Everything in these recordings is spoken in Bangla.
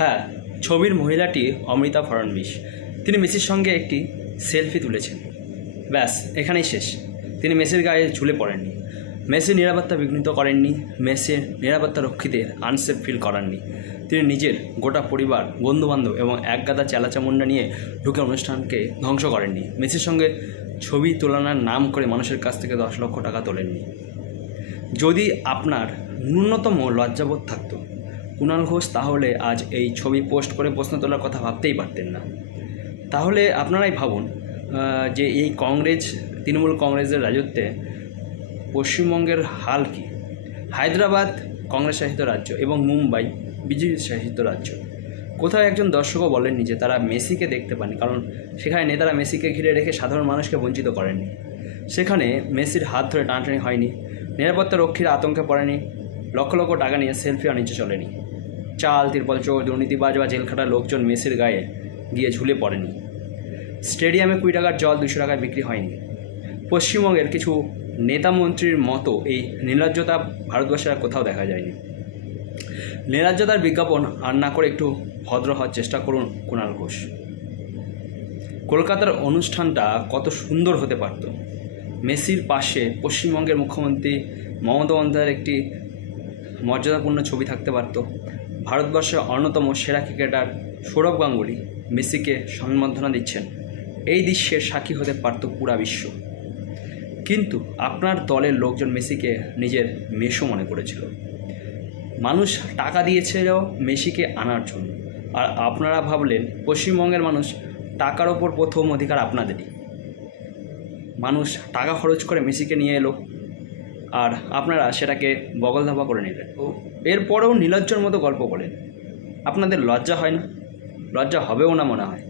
হ্যাঁ, ছবির মহিলাটি অমৃতা ফড়নবিস। তিনি মেসির সঙ্গে একটি সেলফি তুলেছেন, ব্যাস এখানেই শেষ। তিনি মেসির গায়ে ঝুলে পড়েননি, মেসির নিরাপত্তা বিঘ্নিত করেননি, মেসির নিরাপত্তা রক্ষীদের আনসেফ ফিল করাননি। তিনি নিজের গোটা পরিবার, বন্ধুবান্ধব এবং একগাদা চেলাচামুন্ডা নিয়ে ঢুকে অনুষ্ঠানকে ধ্বংস করেননি। মেসির সঙ্গে ছবি তুলনার নাম করে মানুষের কাছ থেকে 10 লক্ষ টাকা তোলেননি। যদি আপনার ন্যূনতম লজ্জাবোধ থাকতো কুণাল ঘোষ, তাহলে আজ এই ছবি পোস্ট করে প্রশ্ন তোলার কথা ভাবতেই পারতেন না। তাহলে আপনারাই ভাবুন যে এই তৃণমূল কংগ্রেসের রাজত্বে পশ্চিমবঙ্গের হাল কী। হায়দ্রাবাদ কংগ্রেস শাসিত রাজ্য এবং মুম্বাই বিজেপি শাসিত রাজ্য। কোথাও একজন দর্শকও বলেননি যে তারা মেসিকে দেখতে পাননি, কারণ সেখানে নেতারা মেসিকে ঘিরে রেখে সাধারণ মানুষকে বঞ্চিত করেননি। সেখানে মেসির হাত ধরে টানাটানি হয়নি, নিরাপত্তা রক্ষীরা আতঙ্কে পড়েনি, লক্ষ লক্ষ টাকা নিয়ে সেলফি নিচে চলেনি, চাল তিরপল চোর দুর্নীতিবাজ বা জেলখাটা লোকজন মেসির গায়ে গিয়ে ঝুলে পড়েনি, স্টেডিয়ামে 20 টাকার জল 200 টাকায় বিক্রি হয়নি। পশ্চিমবঙ্গের কিছু নেতা মন্ত্রীর মতো এই নির্লজ্জতা ভারতবর্ষের আর কোথাও দেখা যায়নি। নির্লজ্জতার বিজ্ঞাপন আর না করে একটু ভদ্র হওয়ার চেষ্টা করুন কুণাল ঘোষ। কলকাতার অনুষ্ঠানটা কত সুন্দর হতে পারত। মেসির পাশে পশ্চিমবঙ্গের মুখ্যমন্ত্রী মমতা বন্দ্যোপাধ্যায়ের একটি মর্যাদাপূর্ণ ছবি থাকতে পারত। ভারতবর্ষের অন্যতম সেরা ক্রিকেটার সৌরভ গাঙ্গুলি মেসিকে সম্বর্ধনা দিচ্ছেন, এই দৃশ্যের সাক্ষী হতে পারত পুরা বিশ্ব। কিন্তু আপনার দলের লোকজন মেসিকে নিজের মেসো মনে করেছিল। মানুষ টাকা দিয়েছিল মেসিকে আনার জন্য, আর আপনারা ভাবলেন পশ্চিমবঙ্গের মানুষ টাকার ওপর প্রথম অধিকার আপনাদেরই। মানুষ টাকা খরচ করে মেসিকে নিয়ে এলো, আর আপনারা সেটাকে বগলধাপা করে নিলেন। এরপরেও নির্লজ্জর মতো গল্প বলেন। আপনাদের লজ্জা হয় না? লজ্জা হবেও না মনে হয়।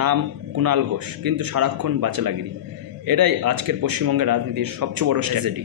নাম কুণাল ঘোষ, কিন্তু সারাক্ষণ বাঁচালাগিরি। এটাই আজকের পশ্চিমবঙ্গের রাজনীতির সবচেয়ে বড় স্ট্র্যাটেজি।